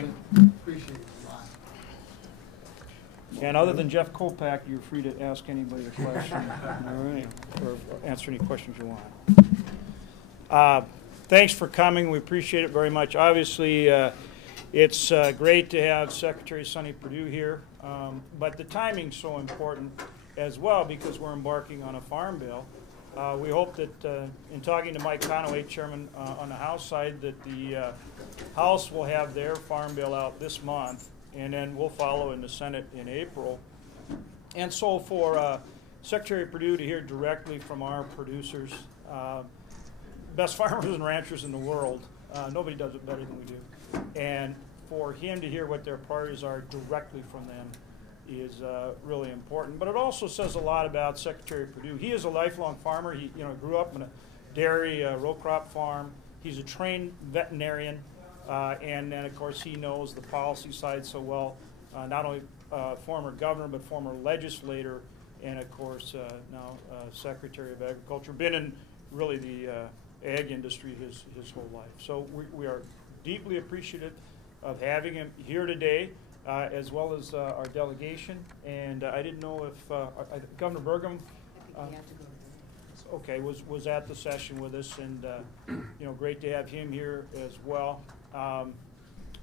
going. Appreciate it a lot. And other than Jeff Kopak, you're free to ask anybody a question, all right, or answer any questions you want. Thanks for coming. We appreciate it very much. Obviously, it's great to have Secretary Sonny Perdue here, but the timing's so important as well because we're embarking on a farm bill. We hope that in talking to Mike Conaway, Chairman on the House side, that the House will have their farm bill out this month, and then we'll follow in the Senate in April. And so for Secretary Perdue to hear directly from our producers, best farmers and ranchers in the world, nobody does it better than we do. And for him to hear what their priorities are directly from them is really important. But it also says a lot about Secretary Perdue. He is a lifelong farmer. He grew up in a dairy row crop farm. He's a trained veterinarian. And then, of course, he knows the policy side so well, not only former governor, but former legislator, and, of course, now Secretary of Agriculture. Been in really the ag industry his whole life. So we are deeply appreciative of having him here today, as well as our delegation. And I didn't know if Governor Burgum was at the session with us, and great to have him here as well.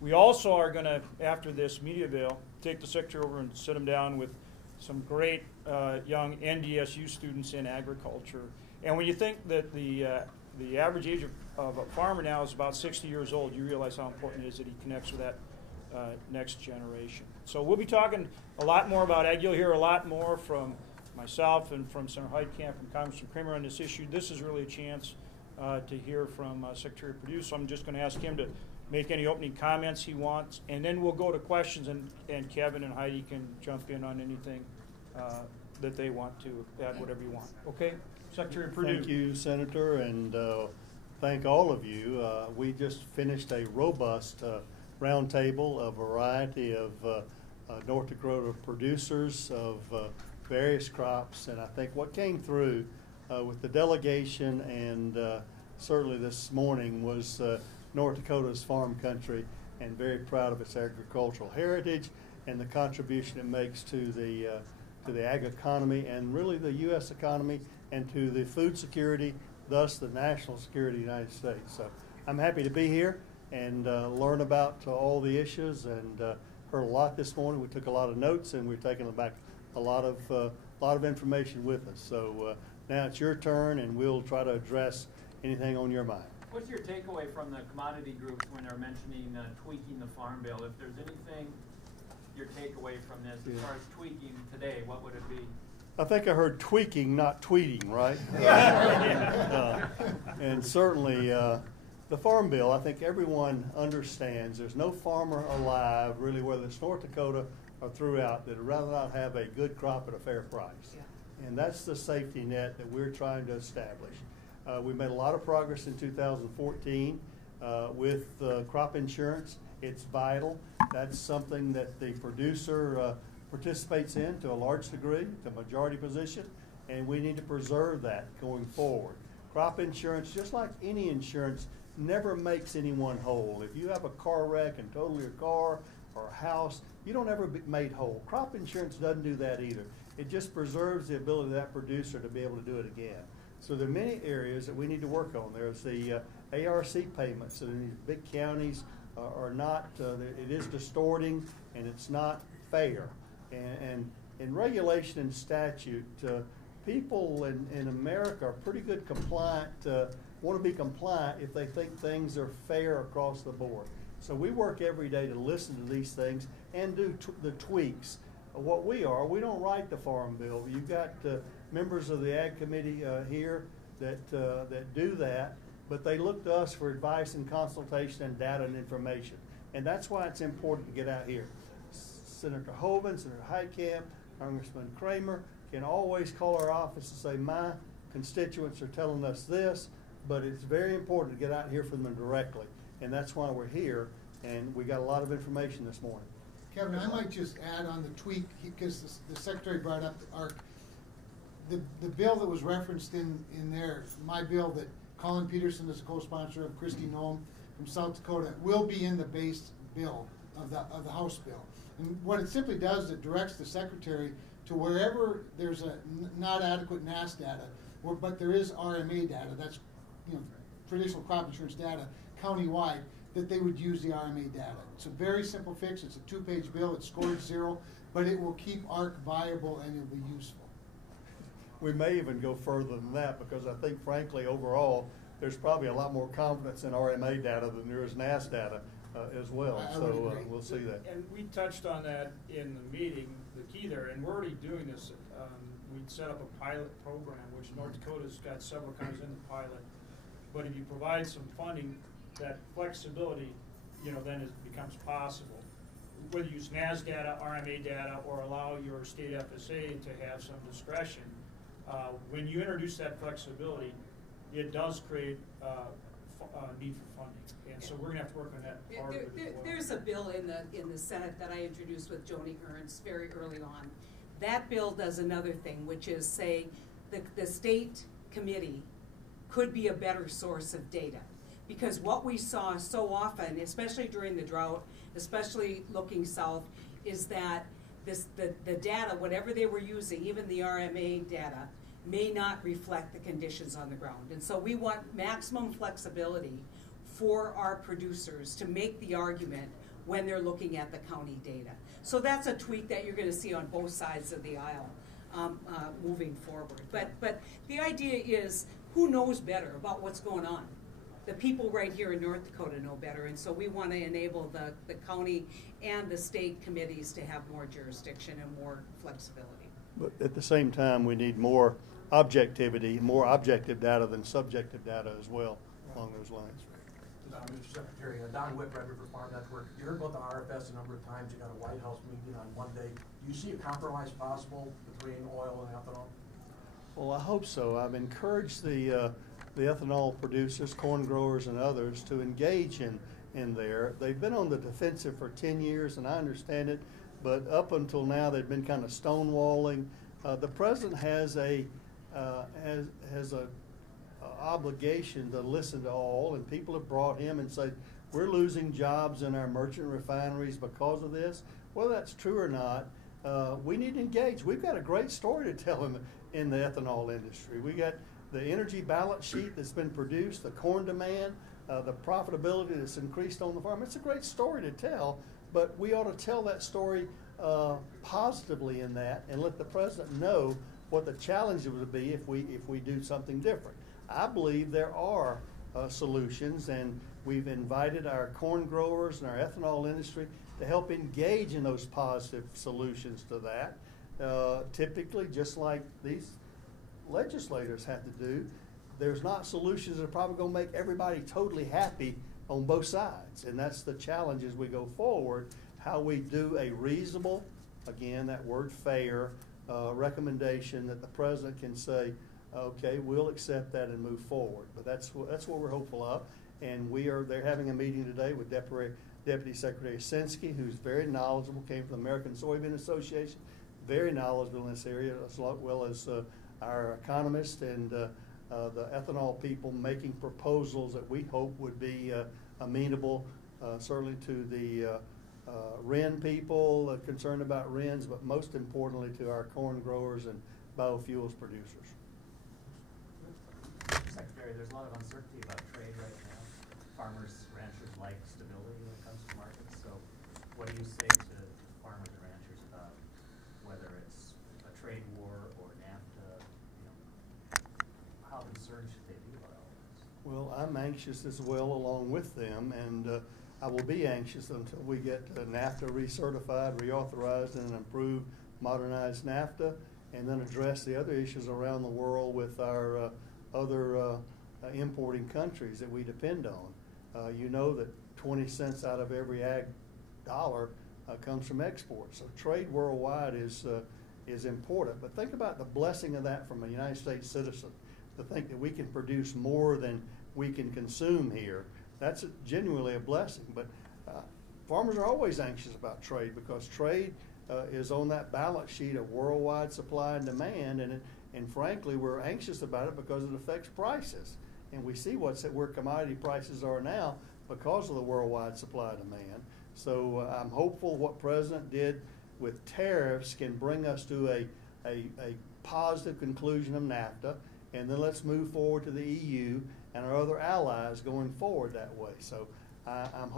We also are going to, after this media bill, take the secretary over and sit him down with some great young NDSU students in agriculture. And when you think that the average age of a farmer now is about 60 years old, you realize how important it is that he connects with that next generation. So we'll be talking a lot more about ag. You'll hear a lot more from myself and from Senator Heitkamp and Congressman Kramer on this issue. This is really a chance to hear from Secretary Perdue, so I'm just going to ask him to make any opening comments he wants, and then we'll go to questions, and Kevin and Heidi can jump in on anything that they want to add, whatever you want. Okay? Secretary Perdue. Thank you, Senator, and thank all of you. We just finished a robust roundtable, a variety of North Dakota producers of various crops, and I think what came through with the delegation and certainly this morning was North Dakota's farm country, and very proud of its agricultural heritage and the contribution it makes to the ag economy and really the U.S. economy and to the food security, thus the national security of the United States. So I'm happy to be here and learn about all the issues, and heard a lot this morning. We took a lot of notes, and we're taking back a lot of information with us. So now it's your turn, and we'll try to address anything on your mind. What's your takeaway from the commodity groups when they're mentioning tweaking the farm bill? If there's anything, your takeaway from this as far as tweaking today, what would it be? I think I heard tweaking, not tweeting, right? And certainly the farm bill, I think everyone understands there's no farmer alive, really, whether it's North Dakota or throughout, that would rather not have a good crop at a fair price. Yeah. And that's the safety net that we're trying to establish. We made a lot of progress in 2014 with crop insurance. It's vital. That's something that the producer participates in to a large degree, to a majority position, and we need to preserve that going forward. Crop insurance, just like any insurance, never makes anyone whole. If you have a car wreck and total your car or a house, you don't ever be made whole. Crop insurance doesn't do that either. It just preserves the ability of that producer to be able to do it again. So there are many areas that we need to work on. There's the ARC payments in these big counties are not, it is distorting and it's not fair. And in regulation and statute, people in America are pretty good compliant, want to be compliant if they think things are fair across the board. So we work every day to listen to these things and do the tweaks. What we don't write the farm bill. You've got members of the Ag Committee here that do that, but they look to us for advice and consultation and data and information. And that's why it's important to get out here. Senator Hoeven, Senator Heitkamp, Congressman Kramer can always call our office and say, my constituents are telling us this, but it's very important to get out here from them directly. And that's why we're here, and we got a lot of information this morning. Kevin, I might just add on the tweak, because the Secretary brought up the bill that was referenced in there, my bill that Colin Peterson is a co-sponsor of, Christy Noem from South Dakota, will be in the base bill of the House bill. And what it simply does is it directs the secretary to wherever there's a not adequate NAS data, but there is RMA data, that's traditional crop insurance data countywide, that they would use the RMA data. It's a very simple fix. It's a 2-page bill. It's scored 0, but it will keep ARC viable and it'll be useful. We may even go further than that, because I think, frankly, overall, there's probably a lot more confidence in RMA data than there is NAS data as well. I would agree. We'll see that. And we touched on that in the meeting, the key there, and we're already doing this. We set up a pilot program, which North Dakota's got several counties in the pilot. But if you provide some funding, that flexibility, then it becomes possible. Whether you use NAS data, RMA data, or allow your state FSA to have some discretion, when you introduce that flexibility, it does create need for funding. And so we're going to have to work on that part of it as well. There's a bill in the Senate that I introduced with Joni Ernst very early on. That bill does another thing, which is say the state committee could be a better source of data. Because what we saw so often, especially during the drought, especially looking south, is that the data, whatever they were using, even the RMA data, may not reflect the conditions on the ground. And so we want maximum flexibility for our producers to make the argument when they're looking at the county data. So that's a tweak that you're going to see on both sides of the aisle moving forward. But the idea is, who knows better about what's going on? The people right here in North Dakota know better, and so we want to enable the county and the state committees to have more jurisdiction and more flexibility. But at the same time, we need more objectivity, more objective data than subjective data as well along those lines. Mr. Secretary, Don Witt, Red River Farm Network. You heard about the RFS a number of times. You got a White House meeting on Monday. Do you see a compromise possible between oil and ethanol? Well, I hope so. I've encouraged the ethanol producers, corn growers, and others to engage in there. They've been on the defensive for 10 years, and I understand it, but up until now they've been kind of stonewalling. The president has a obligation to listen to all, and people have brought him and said, we're losing jobs in our merchant refineries because of this. Whether that's true or not, we need to engage. We've got a great story to tell in the ethanol industry. We got the energy balance sheet that's been produced, the corn demand, the profitability that's increased on the farm. It's a great story to tell, but we ought to tell that story positively in that and let the president know what the challenge would be if we do something different. I believe there are solutions, and we've invited our corn growers and our ethanol industry to help engage in those positive solutions to that. Typically, just like these legislators have to do, there's not solutions that are probably going to make everybody totally happy on both sides. And that's the challenge as we go forward, how we do a reasonable, again, that word fair, recommendation that the president can say, okay, we'll accept that and move forward. But that's what we're hopeful of. And they're having a meeting today with Deputy Secretary Sinsky, who's very knowledgeable, came from the American Soybean Association, very knowledgeable in this area, as well as our economists and the ethanol people making proposals that we hope would be amenable, certainly to the RIN people concerned about RINs, but most importantly to our corn growers and biofuels producers. Secretary, there's a lot of uncertainty about trade right now. Farmers, ranchers like stability when it comes to markets. So what do you say to farmers and ranchers about whether it's a trade war or NAFTA? How concerned should they be about all this? Well, I'm anxious as well along with them, and I will be anxious until we get NAFTA recertified, reauthorized, and an improved, modernized NAFTA, and then address the other issues around the world with our other importing countries that we depend on. You know that 20 cents out of every ag dollar comes from exports. So trade worldwide is important. But think about the blessing of that from a United States citizen, to think that we can produce more than we can consume here. That's genuinely a blessing. But farmers are always anxious about trade, because trade is on that balance sheet of worldwide supply and demand, and frankly, we're anxious about it because it affects prices. And we see where commodity prices are now because of the worldwide supply and demand. So I'm hopeful what President did with tariffs can bring us to a positive conclusion of NAFTA, and then let's move forward to the EU and our other allies going forward that way. So I'm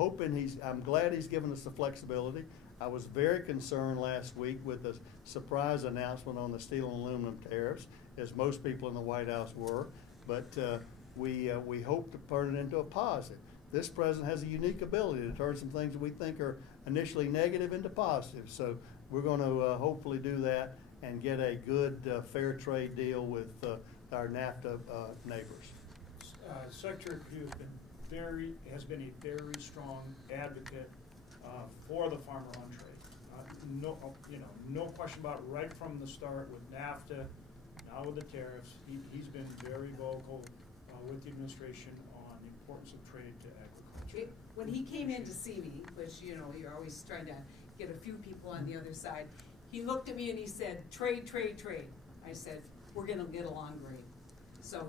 glad he's given us the flexibility. I was very concerned last week with the surprise announcement on the steel and aluminum tariffs, as most people in the White House were, but we hope to turn it into a positive. This president has a unique ability to turn some things that we think are initially negative into positive. So we're going to hopefully do that and get a good fair trade deal with our NAFTA neighbors. Secretary Perdue has been a very strong advocate for the farmer-owned trade. No question about it, right from the start with NAFTA, now with the tariffs. He's been very vocal with the administration on the importance of trade to agriculture. When he came in to see me, which you're always trying to get a few people on the other side, he looked at me and he said, "Trade, trade, trade." I said, "We're going to get along great." So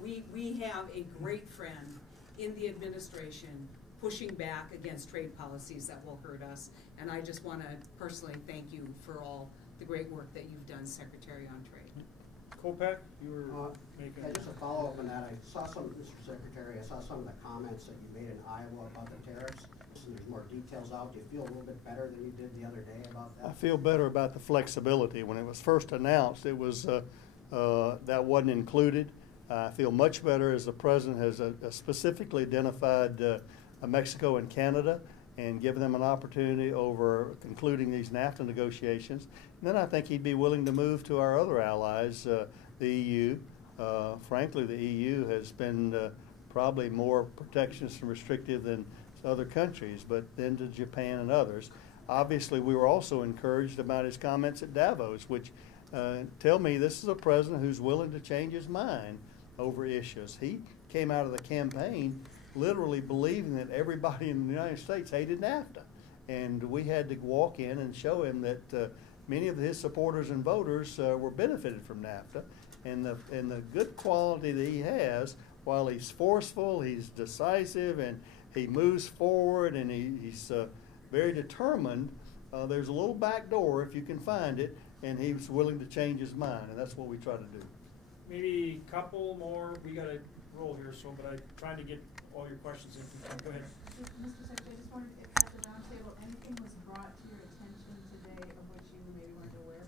we have a great friend in the administration pushing back against trade policies that will hurt us. And I just want to personally thank you for all the great work that you've done, Secretary on Trade. Kopech, you were making... Just a follow-up on that. Mr. Secretary, I saw some of the comments that you made in Iowa about the tariffs. And there's more details out. Do you feel a little bit better than you did the other day about that? I feel better about the flexibility. When it was first announced, it was that wasn't included. I feel much better as the president has specifically identified Mexico and Canada and given them an opportunity over concluding these NAFTA negotiations. And then I think he'd be willing to move to our other allies, the EU. Frankly, the EU has been probably more protectionist and restrictive than other countries, but then to Japan and others. Obviously, we were also encouraged about his comments at Davos, which tell me this is a president who's willing to change his mind over issues. He came out of the campaign literally believing that everybody in the United States hated NAFTA. And we had to walk in and show him that many of his supporters and voters were benefited from NAFTA. And the good quality that he has, while he's forceful, he's decisive, and he moves forward, and he's very determined, there's a little back door, if you can find it, and he's willing to change his mind, and that's what we try to do. Maybe a couple more. We got to roll here, but I'm trying to get all your questions in. Go ahead. Mr. Secretary, I just wondered if at the roundtable anything was brought to your attention today of which you maybe weren't aware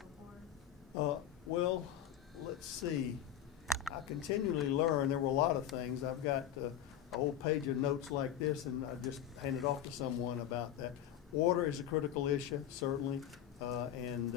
before? Well, let's see. I continually learn. There were a lot of things. I've got a whole page of notes like this, and I just handed off to someone about that. Water is a critical issue, certainly, and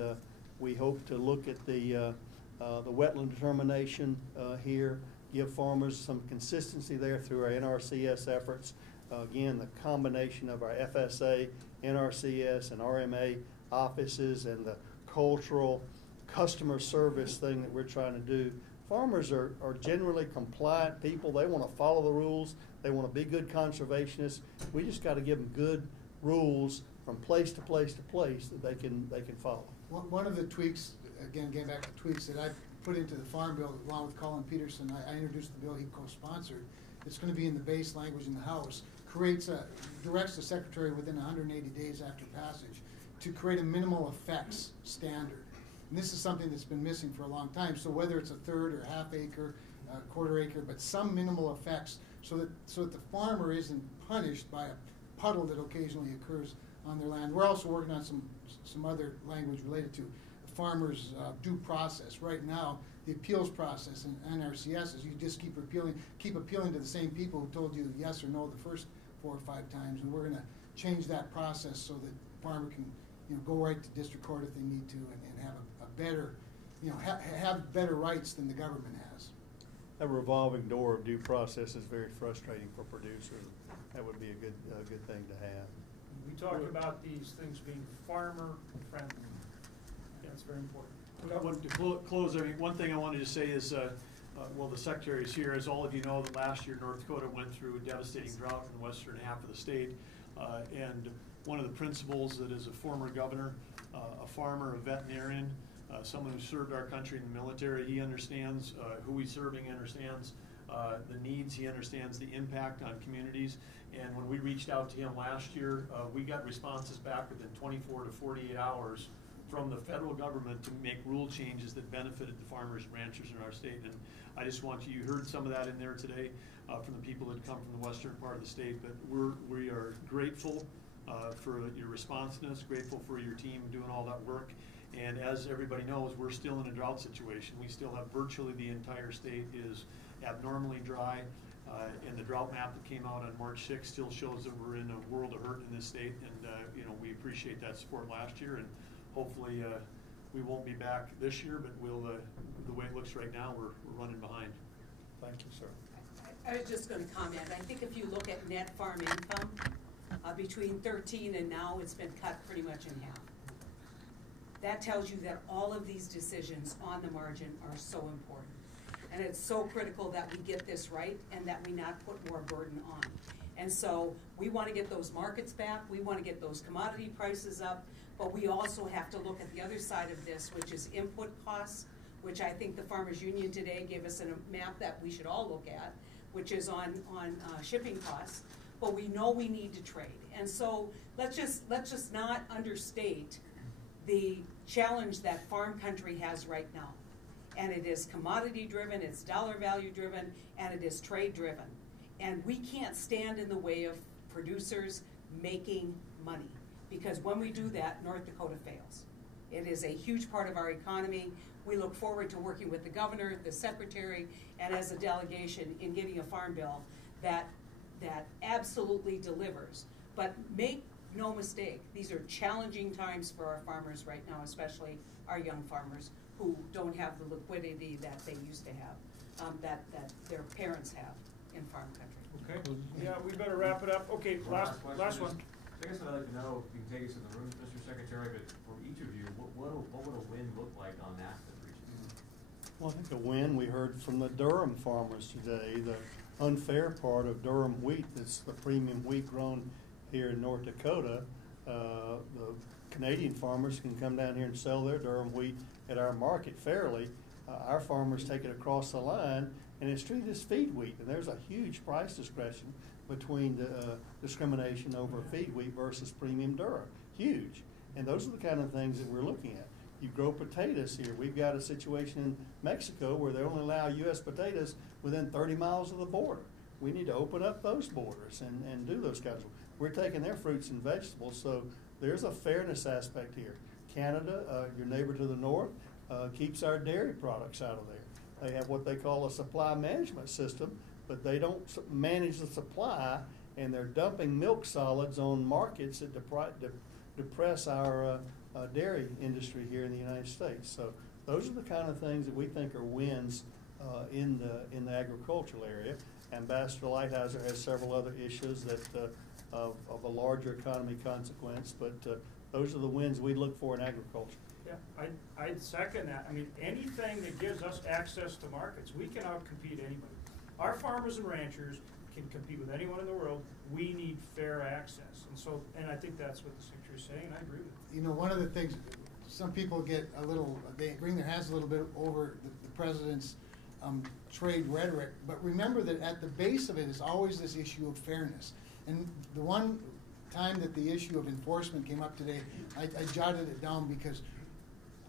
we hope to look at the wetland determination here, give farmers some consistency there through our NRCS efforts. Again, the combination of our FSA, NRCS, and RMA offices and the cultural customer service thing that we're trying to do. Farmers are generally compliant people. They want to follow the rules. They want to be good conservationists. We just got to give them good rules from place to place to place that they can follow. One of the tweaks, again, getting back to tweaks that I put into the Farm Bill along with Colin Peterson, I introduced the bill, he co-sponsored. It's going to be in the base language in the House. Directs the Secretary within 180 days after passage to create a minimal effects standard. And this is something that's been missing for a long time. So whether it's a third or half acre, quarter acre, but some minimal effects so that the farmer isn't punished by a puddle that occasionally occurs on their land. We're also working on some other language related to farmers' due process. Right now, the appeals process in NRCS is you just keep appealing to the same people who told you yes or no the first 4 or 5 times, and we're going to change that process so that farmer can go right to district court if they need to and have a better, have better rights than the government has. That revolving door of due process is very frustrating for producers. That would be a good thing to have. We talked about these things being farmer friendly. That's very important. To close, one thing I wanted to say is, well, the Secretary is here. As all of you know, that last year North Dakota went through a devastating drought in the western half of the state. And one of the principles that as a former governor, a farmer, a veterinarian, someone who served our country in the military, he understands, who he's serving understands the needs, he understands the impact on communities. And when we reached out to him last year, we got responses back within 24 to 48 hours from the federal government to make rule changes that benefited the farmers and ranchers in our state. And I just want you heard some of that in there today from the people that come from the western part of the state, but we are grateful for your responsiveness, grateful for your team doing all that work. And as everybody knows, we're still in a drought situation. We still have virtually the entire state is abnormally dry. And the drought map that came out on March 6th still shows that we're in a world of hurt in this state. And you know, we appreciate that support last year, and hopefully we won't be back this year, but we'll, the way it looks right now, we're running behind. Thank you, sir. I was just going to comment. I think if you look at net farm income, between 13 and now, it's been cut pretty much in half. That tells you that all of these decisions on the margin are so important. And it's so critical that we get this right and that we not put more burden on. And so we want to get those markets back, we want to get those commodity prices up, but we also have to look at the other side of this, which is input costs, which I think the Farmers Union today gave us a map that we should all look at, which is on shipping costs. But we know we need to trade. And so let's just not understate the challenge that farm country has right now. And it is commodity driven, it's dollar value driven, and it is trade driven. And we can't stand in the way of producers making money, because when we do that, North Dakota fails. It is a huge part of our economy. We look forward to working with the governor, the secretary, and as a delegation in getting a farm bill that absolutely delivers. But make no mistake, these are challenging times for our farmers right now, especially our young farmers who don't have the liquidity that they used to have, that their parents have in farm country. Okay, yeah, we better wrap it up. Okay, last one. I guess I'd like to know, if you can take us in the room, Mr. Secretary, but for each of you, what would a win look like on NAFTA for each of you? Well, I think the win, we heard from the Durham farmers today, the unfair part of Durham wheat, that's the premium wheat grown here in North Dakota. The Canadian farmers can come down here and sell their Durham wheat at our market fairly. Our farmers take it across the line, and it's treated as feed wheat. And there's a huge price discretion between the discrimination over feed wheat versus premium Durham. Huge. And those are the kind of things that we're looking at. You grow potatoes here. We've got a situation in Mexico where they only allow U.S. potatoes within 30 miles of the border. We need to open up those borders and do those kinds of. We're taking their fruits and vegetables, so there's a fairness aspect here. Canada, your neighbor to the north, keeps our dairy products out of there. They have what they call a supply management system, but they don't manage the supply, and they're dumping milk solids on markets that depress our dairy industry here in the United States. So those are the kind of things that we think are wins in the agricultural area. Ambassador Lighthizer has several other issues that of a larger economy consequence, but those are the wins we look for in agriculture. Yeah, I'd second that. I mean, anything that gives us access to markets, we can outcompete anybody. Our farmers and ranchers can compete with anyone in the world. We need fair access. And I think that's what the Secretary is saying, and I agree with it. You know, one of the things, some people get a little, they wring their hands a little bit over the president's trade rhetoric, but remember that at the base of it is always this issue of fairness. And the one time that the issue of enforcement came up today, I jotted it down because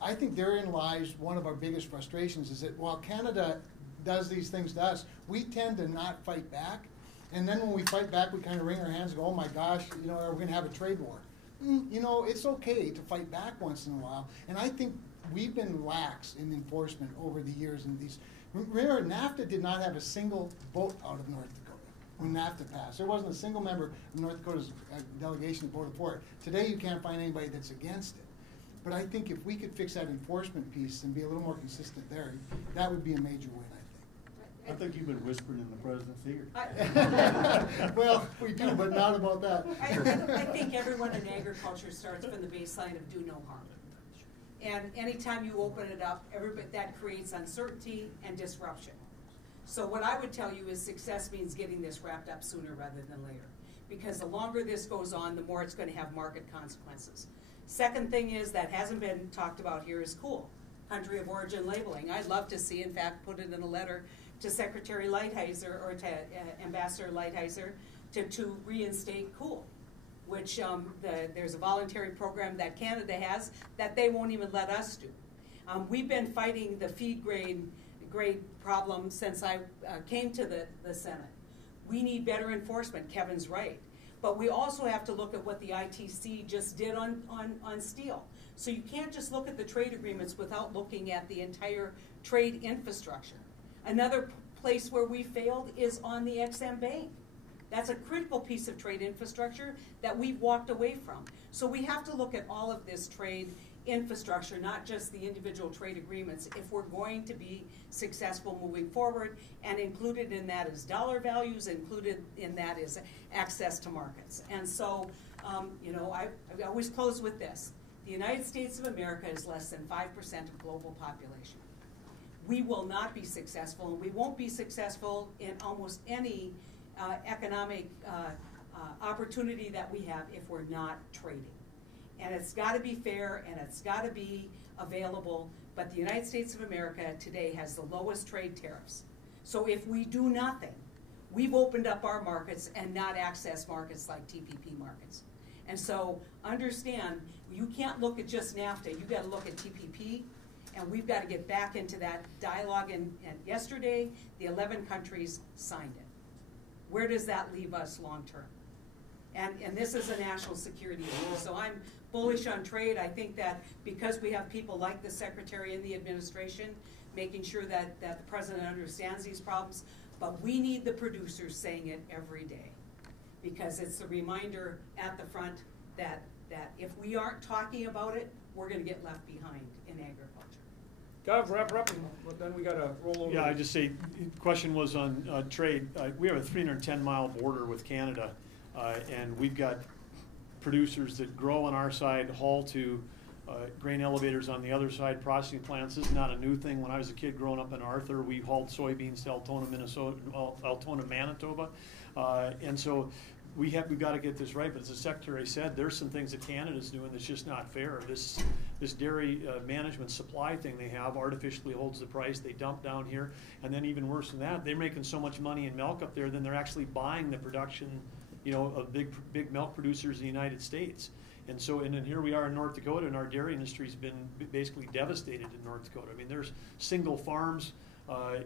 I think therein lies one of our biggest frustrations, is that while Canada does these things to us, we tend to not fight back. And then when we fight back, we kind of wring our hands and go, oh my gosh, you know, are we going to have a trade war? You know, it's okay to fight back once in a while. And I think we've been lax in enforcement over the years. And these, remember, NAFTA did not have a single vote out of North Dakota when NAFTA passed. There wasn't a single member of North Dakota's delegation that voted for it. Today, you can't find anybody that's against it. But I think if we could fix that enforcement piece and be a little more consistent there, that would be a major win, I think you've been whispering in the president's ear. Well, we do, but not about that. I think everyone in agriculture starts from the baseline of do no harm. And anytime you open it up, that creates uncertainty and disruption. So what I would tell you is success means getting this wrapped up sooner rather than later. Because the longer this goes on, the more it's going to have market consequences. Second thing is that hasn't been talked about here is cool. Country of origin labeling. I'd love to see, in fact, put it in a letter to Secretary Lighthizer or to Ambassador Lighthizer to reinstate cool, which there's a voluntary program that Canada has that they won't even let us do. We've been fighting the feed grade problem since I came to the Senate. We need better enforcement, Kevin's right. But we also have to look at what the ITC just did on steel. So you can't just look at the trade agreements without looking at the entire trade infrastructure. Another place where we failed is on the XM Bank. That's a critical piece of trade infrastructure that we've walked away from. So we have to look at all of this trade infrastructure, not just the individual trade agreements, if we're going to be successful moving forward. And included in that is dollar values, included in that is access to markets. And so, you know, I always close with this. The United States of America is less than 5% of global population. We will not be successful, and we won't be successful in almost any economic opportunity that we have if we're not trading. And it's got to be fair, and it's got to be available, but the United States of America today has the lowest trade tariffs. So if we do nothing, we've opened up our markets and not access markets like TPP markets. And so understand, you can't look at just NAFTA, you've got to look at TPP, and we've got to get back into that dialogue. And yesterday, the 11 countries signed it. Where does that leave us long term? And this is a national security issue. So I'm bullish on trade. I think that because we have people like the Secretary and the administration making sure that the President understands these problems, but we need the producers saying it every day, because it's the reminder at the front that if we aren't talking about it, we're going to get left behind in agriculture. Gov, wrap her up, and then we got to roll over. Yeah, I just say, the question was on trade. We have a 310-mile border with Canada, and we've got producers that grow on our side, haul to grain elevators on the other side, processing plants. This is not a new thing. When I was a kid growing up in Arthur, we hauled soybeans to Altona, Manitoba. And so we've got to get this right. But as the Secretary said, there's some things that Canada's doing that's just not fair. This dairy management supply thing they have artificially holds the price. They dump down here. And then even worse than that, they're making so much money in milk up there, then they're actually buying the production, you know, of big milk producers in the United States. And so, and then here we are in North Dakota, and our dairy industry's been basically devastated in North Dakota. I mean, there's single farms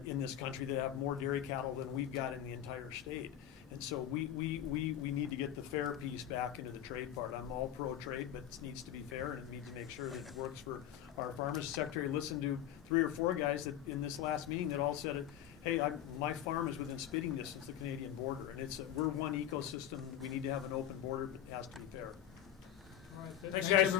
in this country that have more dairy cattle than we've got in the entire state. And so we need to get the fair piece back into the trade part. I'm all pro-trade, but it needs to be fair, and it needs to make sure that it works for our farmers. The Secretary listened to 3 or 4 guys that in this last meeting that all said, hey, my farm is within spitting distance of the Canadian border, and we're one ecosystem. We need to have an open border, but it has to be fair. All right. Thanks, guys.